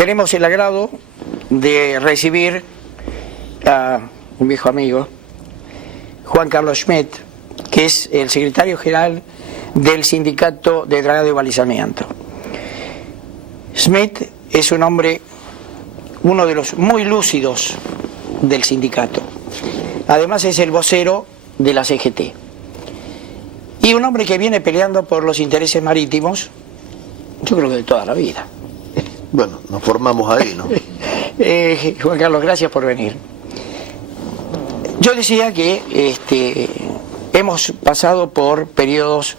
tenemos el agrado de recibir a un viejo amigo, Juan Carlos Schmidt, que es el secretario general del Sindicato de Dragado y Balizamiento. Schmidt es un hombre, uno de los muy lúcidos del sindicato. Además es el vocero de la CGT. Y un hombre que viene peleando por los intereses marítimos, yo creo que de toda la vida. Bueno, nos formamos ahí, ¿no? Juan Carlos, gracias por venir. Yo decía que hemos pasado por periodos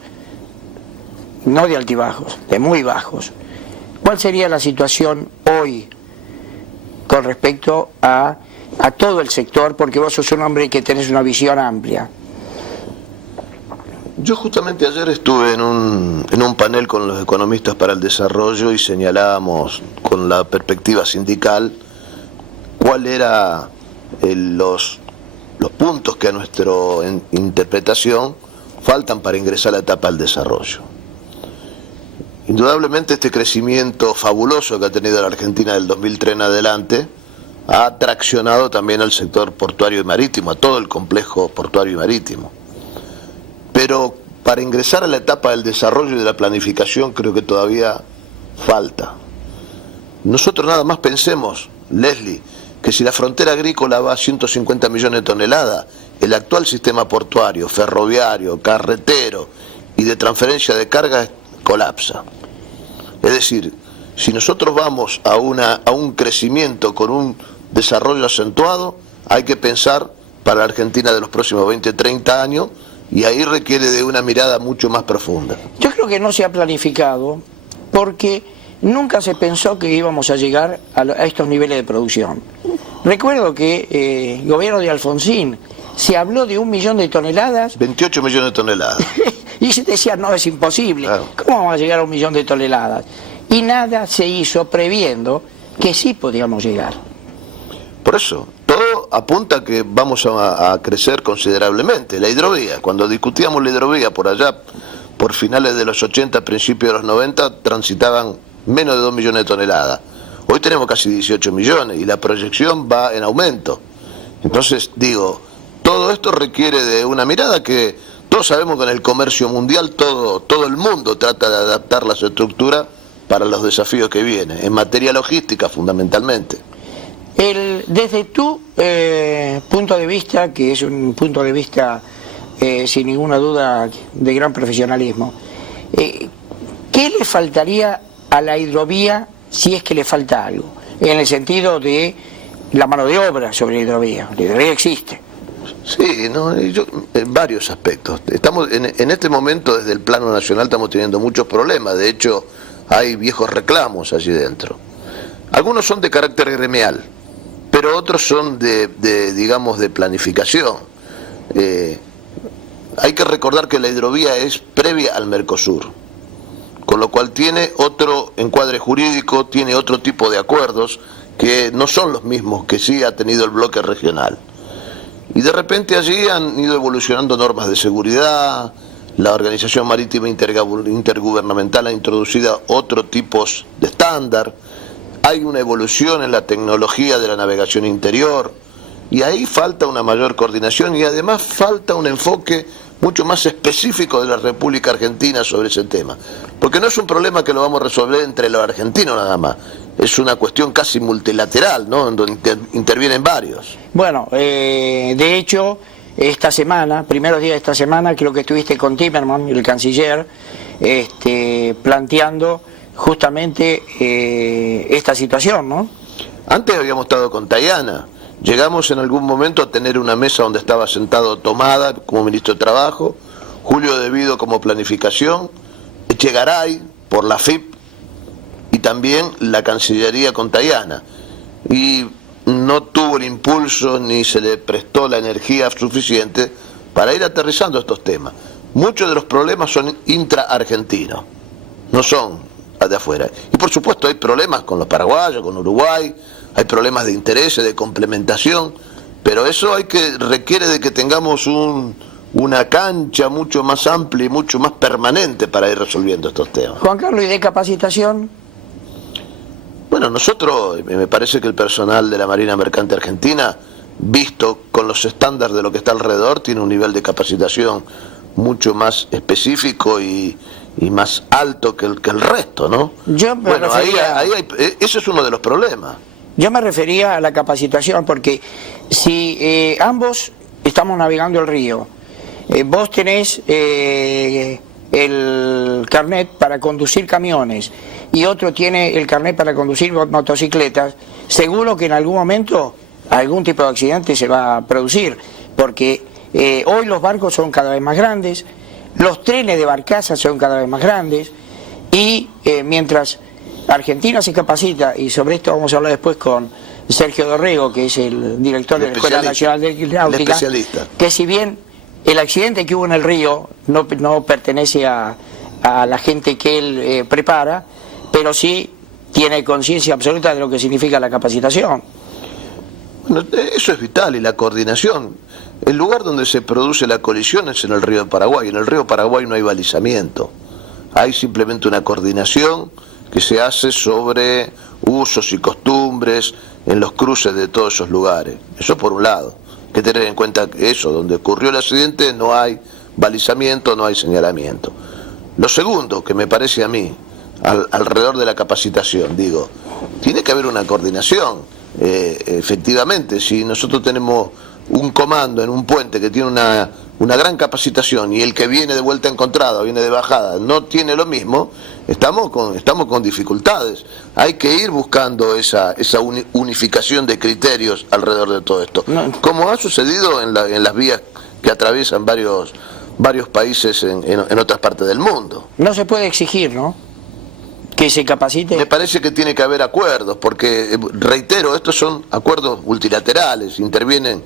no de altibajos, de muy bajos. ¿Cuál sería la situación hoy con respecto a todo el sector? Porque vos sos un hombre que tenés una visión amplia. Yo justamente ayer estuve en un panel con los economistas para el desarrollo y señalábamos con la perspectiva sindical cuáles eran los puntos que a nuestra interpretación faltan para ingresar a la etapa del desarrollo. Indudablemente este crecimiento fabuloso que ha tenido la Argentina del 2003 en adelante ha traccionado también al sector portuario y marítimo, a todo el complejo portuario y marítimo. Pero para ingresar a la etapa del desarrollo y de la planificación creo que todavía falta. Nosotros nada más pensemos, Leslie, que si la frontera agrícola va a 150 millones de toneladas, el actual sistema portuario, ferroviario, carretero y de transferencia de carga colapsa. Es decir, si nosotros vamos a un crecimiento con un desarrollo acentuado, hay que pensar para la Argentina de los próximos 20, 30 años, y ahí requiere de una mirada mucho más profunda. Yo creo que no se ha planificado porque nunca se pensó que íbamos a llegar a estos niveles de producción. Recuerdo que el gobierno de Alfonsín se habló de 1 millón de toneladas. 28 millones de toneladas. Y se decía, no, es imposible. Claro. ¿Cómo vamos a llegar a 1 millón de toneladas? Y nada se hizo previendo que sí podíamos llegar. Por eso, todo apunta a que vamos a crecer considerablemente. La hidrovía, cuando discutíamos la hidrovía por allá, por finales de los 80, principios de los 90, transitaban menos de 2 millones de toneladas. Hoy tenemos casi 18 millones y la proyección va en aumento. Entonces, digo, todo esto requiere de una mirada que todos sabemos que en el comercio mundial todo el mundo trata de adaptar las estructuras para los desafíos que vienen, en materia logística fundamentalmente. Desde tu punto de vista, que es un punto de vista sin ninguna duda de gran profesionalismo, ¿qué le faltaría a la hidrovía si es que le falta algo? En el sentido de la mano de obra sobre la hidrovía. La hidrovía existe. Sí, no, en varios aspectos. Estamos en este momento desde el plano nacional estamos teniendo muchos problemas. De hecho, hay viejos reclamos allí dentro. Algunos son de carácter gremial, pero otros son digamos, de planificación. Hay que recordar que la hidrovía es previa al Mercosur, con lo cual tiene otro encuadre jurídico, tiene otro tipo de acuerdos que no son los mismos que sí ha tenido el bloque regional. Y de repente allí han ido evolucionando normas de seguridad, la Organización Marítima Intergubernamental ha introducido otros tipos de estándar, hay una evolución en la tecnología de la navegación interior, y ahí falta una mayor coordinación y además falta un enfoque mucho más específico de la República Argentina sobre ese tema. Porque no es un problema que lo vamos a resolver entre los argentinos nada más, es una cuestión casi multilateral, ¿no? En donde intervienen varios. Bueno, de hecho, esta semana, primeros días de esta semana, creo que estuviste con Timmermans, el canciller, planteando justamente esta situación, ¿no? Antes habíamos estado con Tayana. Llegamos en algún momento a tener una mesa donde estaba sentado Tomada como ministro de Trabajo, Julio De Vido como planificación, Echegaray por la FIP y también la Cancillería con Tayana. Y no tuvo el impulso ni se le prestó la energía suficiente para ir aterrizando estos temas. Muchos de los problemas son intra-argentinos, no son de afuera. Y por supuesto hay problemas con los paraguayos, con Uruguay, hay problemas de intereses, de complementación, pero eso requiere de que tengamos una cancha mucho más amplia y mucho más permanente para ir resolviendo estos temas. Juan Carlos, ¿y de capacitación? Bueno, Bueno, nosotros, me parece que el personal de la Marina Mercante Argentina, visto con los estándares de lo que está alrededor, tiene un nivel de capacitación mucho más específico y más alto que el resto, ¿no? Bueno, ese es uno de los problemas. Yo me refería a la capacitación, porque si ambos estamos navegando el río, vos tenés el carnet para conducir camiones y otro tiene el carnet para conducir motocicletas, seguro que en algún momento algún tipo de accidente se va a producir, porque hoy los barcos son cada vez más grandes, los trenes de barcaza son cada vez más grandes, y mientras Argentina se capacita, y sobre esto vamos a hablar después con Sergio Dorrego, que es el director de la Escuela Nacional de Náutica, que si bien el accidente que hubo en el río no pertenece a la gente que él prepara, pero sí tiene conciencia absoluta de lo que significa la capacitación. Bueno, eso es vital, y la coordinación. El lugar donde se produce la colisión es en el río Paraguay. En el río Paraguay no hay balizamiento, hay simplemente una coordinación que se hace sobre usos y costumbres en los cruces de todos esos lugares. Eso por un lado. Hay que tener en cuenta que eso, donde ocurrió el accidente, no hay balizamiento, no hay señalamiento. Lo segundo, que me parece a mí, alrededor de la capacitación, digo, tiene que haber una coordinación. Efectivamente, si nosotros tenemos un comando en un puente que tiene una gran capacitación y el que viene de vuelta encontrada o viene de bajada no tiene lo mismo, estamos con dificultades. Hay que ir buscando esa unificación de criterios alrededor de todo esto, como ha sucedido en las vías que atraviesan varios países en otras partes del mundo. No se puede exigir, ¿no?, que se capacite. Me parece que tiene que haber acuerdos, porque, reitero, estos son acuerdos multilaterales, intervienen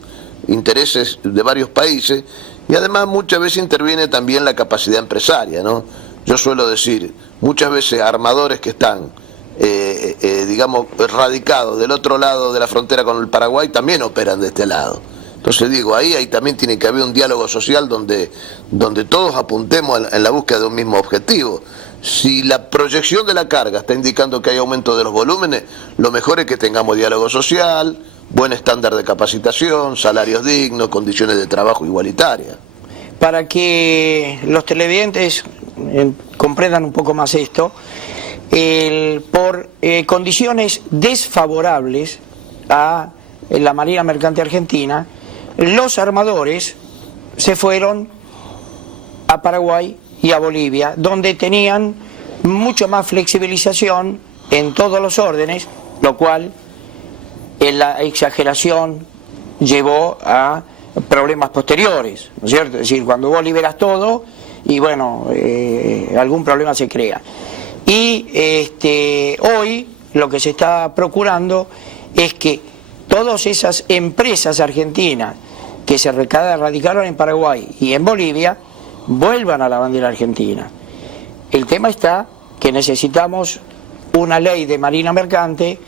intereses de varios países y además muchas veces interviene también la capacidad empresaria, ¿no? Yo suelo decir, muchas veces armadores que están, digamos, radicados del otro lado de la frontera con el Paraguay también operan de este lado. Entonces digo, ahí también tiene que haber un diálogo social donde todos apuntemos en la búsqueda de un mismo objetivo. Si la proyección de la carga está indicando que hay aumento de los volúmenes, lo mejor es que tengamos diálogo social, buen estándar de capacitación, salarios dignos, condiciones de trabajo igualitarias. Para que los televidentes comprendan un poco más esto, por condiciones desfavorables a la Marina Mercante Argentina, los armadores se fueron a Paraguay y a Bolivia, donde tenían mucho más flexibilización en todos los órdenes, lo cual en la exageración llevó a problemas posteriores, ¿no es cierto? Es decir, cuando vos liberas todo y bueno, algún problema se crea. Y hoy lo que se está procurando es que todas esas empresas argentinas que se radicaron en Paraguay y en Bolivia vuelvan a la bandera argentina. El tema está que necesitamos una ley de marina mercante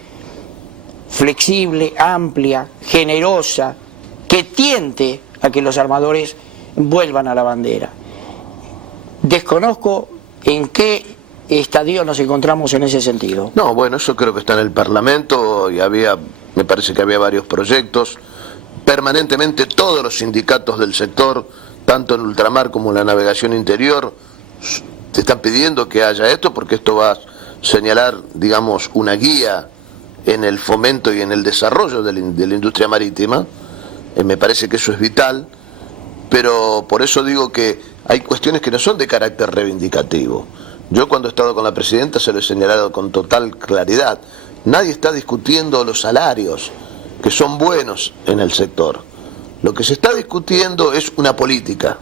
flexible, amplia, generosa, que tiente a que los armadores vuelvan a la bandera. Desconozco en qué estadio nos encontramos en ese sentido. No, bueno, eso creo que está en el Parlamento y me parece que había varios proyectos. Permanentemente todos los sindicatos del sector, tanto en ultramar como en la navegación interior, te están pidiendo que haya esto, porque esto va a señalar, digamos, una guía en el fomento y en el desarrollo de la industria marítima. Me parece que eso es vital, pero por eso digo que hay cuestiones que no son de carácter reivindicativo. Yo cuando he estado con la presidenta se lo he señalado con total claridad. Nadie está discutiendo los salarios, que son buenos en el sector. Lo que se está discutiendo es una política.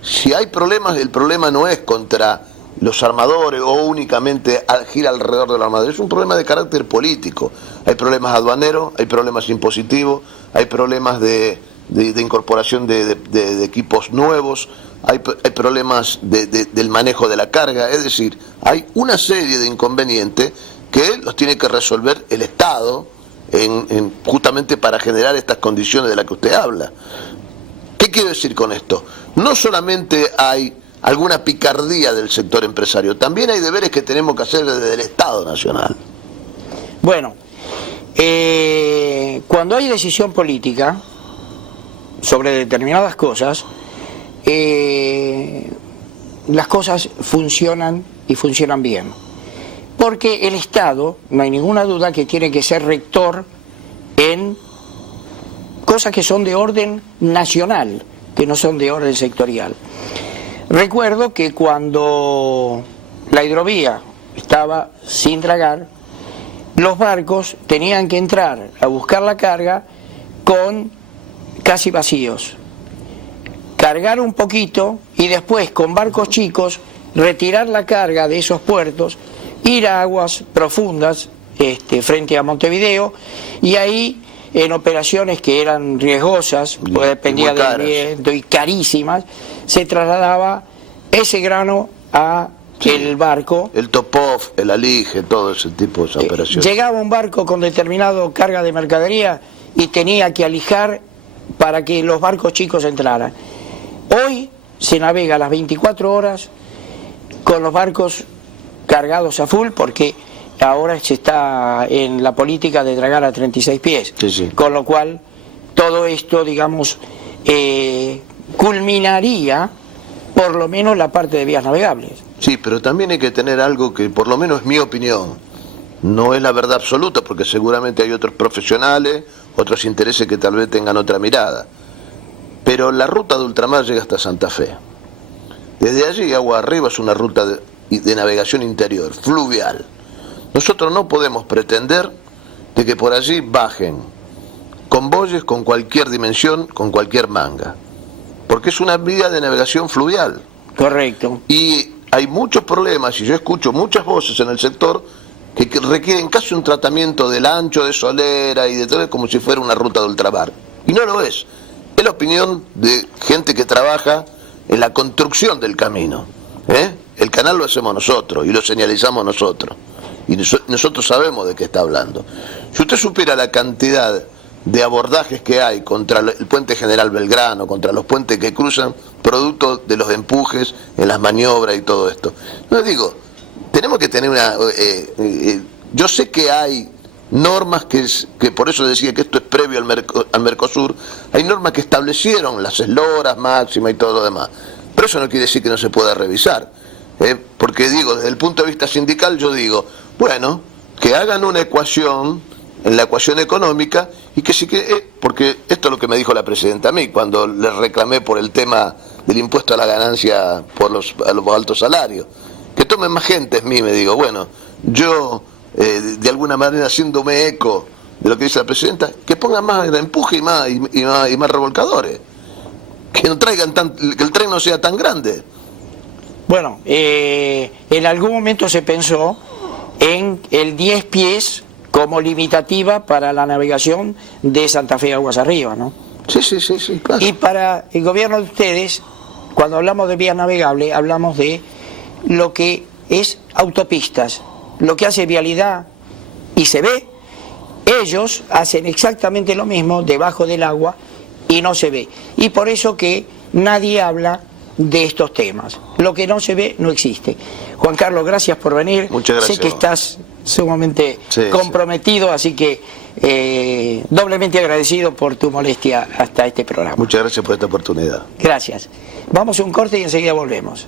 Si hay problemas, el problema no es contra los armadores o únicamente gira alrededor de los armadores, es un problema de carácter político. Hay problemas aduaneros, hay problemas impositivos, hay problemas de incorporación de equipos nuevos, hay problemas del manejo de la carga, es decir, hay una serie de inconvenientes que los tiene que resolver el Estado justamente para generar estas condiciones de las que usted habla. ¿Qué quiero decir con esto? No solamente hay alguna picardía del sector empresario, también hay deberes que tenemos que hacer desde el Estado Nacional. Bueno, cuando hay decisión política sobre determinadas cosas, las cosas funcionan y funcionan bien. Porque el Estado, no hay ninguna duda que tiene que ser rector en cosas que son de orden nacional, que no son de orden sectorial. Recuerdo que cuando la hidrovía estaba sin dragar, los barcos tenían que entrar a buscar la carga con casi vacíos, cargar un poquito y después con barcos chicos retirar la carga de esos puertos, ir a aguas profundas frente a Montevideo, y ahí en operaciones que eran riesgosas, pues dependía del viento, y carísimas, se trasladaba ese grano a el barco. El top-off, el alige, todo ese tipo de operaciones. Llegaba un barco con determinado carga de mercadería y tenía que alijar para que los barcos chicos entraran. Hoy se navega las 24 horas con los barcos cargados a full, porque ahora se está en la política de dragar a 36 pies, sí. Con lo cual todo esto, digamos, culminaría por lo menos la parte de vías navegables. Sí, pero también hay que tener algo que, por lo menos es mi opinión, no es la verdad absoluta, porque seguramente hay otros profesionales, otros intereses que tal vez tengan otra mirada. Pero la ruta de ultramar llega hasta Santa Fe. Desde allí, agua arriba, es una ruta de navegación interior, fluvial. Nosotros no podemos pretender de que por allí bajen convoyes con cualquier dimensión, con cualquier manga, porque es una vía de navegación fluvial. Correcto. Y hay muchos problemas, y yo escucho muchas voces en el sector que requieren casi un tratamiento del ancho de solera y de todo, como si fuera una ruta de ultramar. Y no lo es. Es la opinión de gente que trabaja en la construcción del camino. El canal lo hacemos nosotros y lo señalizamos nosotros. Y nosotros sabemos de qué está hablando. Si usted supiera la cantidad de abordajes que hay contra el puente General Belgrano, contra los puentes que cruzan, producto de los empujes en las maniobras y todo esto. No digo, tenemos que tener una... yo sé que hay normas que por eso decía que esto es previo al Mercosur, hay normas que establecieron las esloras máximas y todo lo demás, pero eso no quiere decir que no se pueda revisar, porque digo, desde el punto de vista sindical yo digo, bueno, que hagan una ecuación, en la ecuación económica, y que sí que, porque esto es lo que me dijo la presidenta a mí cuando le reclamé por el tema del impuesto a la ganancia por los altos salarios, que tomen más gente en mí, me digo, bueno, yo de alguna manera haciéndome eco de lo que dice la presidenta, que pongan más empuje y más revolcadores, que no traigan que el tren no sea tan grande. Bueno, en algún momento se pensó en el 10 pies como limitativa para la navegación de Santa Fe aguas arriba, ¿no? Sí, claro. Y para el gobierno de ustedes, cuando hablamos de vías navegables, hablamos de lo que es autopistas, lo que hace vialidad y se ve. Ellos hacen exactamente lo mismo debajo del agua y no se ve. Y por eso que nadie habla de estos temas. Lo que no se ve no existe. Juan Carlos, gracias por venir. Muchas gracias. Sé que estás sumamente comprometido, así que doblemente agradecido por tu molestia hasta este programa. Muchas gracias por esta oportunidad. Gracias. Vamos a un corte y enseguida volvemos.